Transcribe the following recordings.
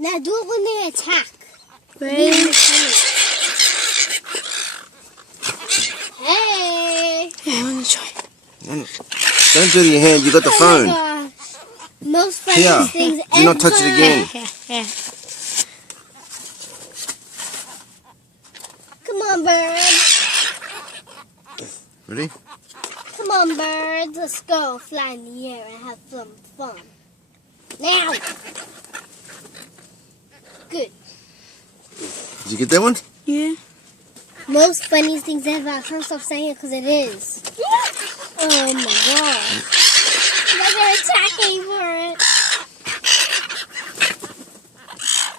Now do it when they attack. Ready? Hey! Yeah, I want to try. Don't dirty your hand. You got the phone. Oh my gosh. Most funny Here. things Do not touch it again. Yeah. Come on, birds. Ready? Come on, birds. Let's go fly in the air and have some fun. Now! Good. Did you get that one? Yeah. Most funniest things ever. I can't stop saying it because it is. Oh my god. They're attacking for it.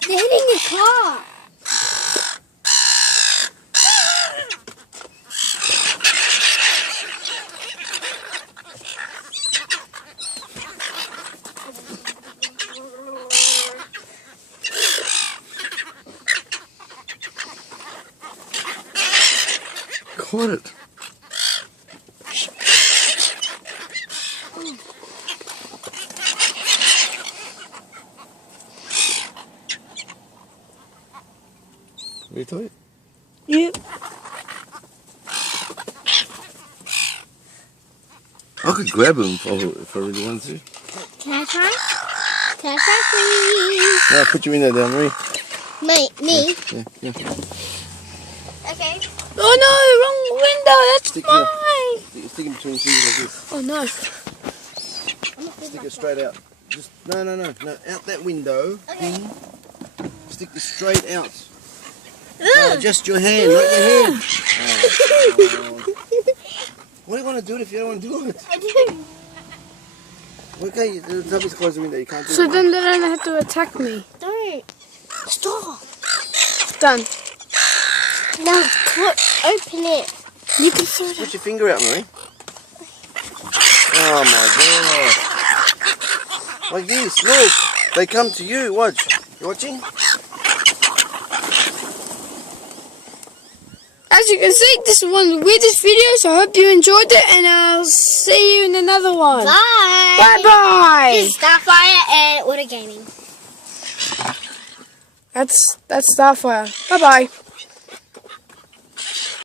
They're hitting your car. Caught it. Ready to it? Yep. I could grab him if I really wanted to. Can I try? Can I try, please? No, put your window down, Marie. Me? Yeah. Okay. Oh no, wrong window. That's Stick mine. Stick it between trees like this. Oh no. Stick it straight out. Just no. Out that window. Okay. Stick it straight out. No, just your hand, not your head. Oh. What do you want to do it if you don't want to do it? I do. Okay, the tubby's close the window. You can't do So it. then they don't have to attack me. Don't. Stop. Done. Now, open it. You can throw it. Put your finger out, Marie. Oh my god. Like this, look. They come to you. Watch. You watching? As you can see, this is one of the weirdest videos. So I hope you enjoyed it, and I'll see you in another one. Bye. Bye. This is Starfire and Auto Gaming. That's Starfire. Bye bye.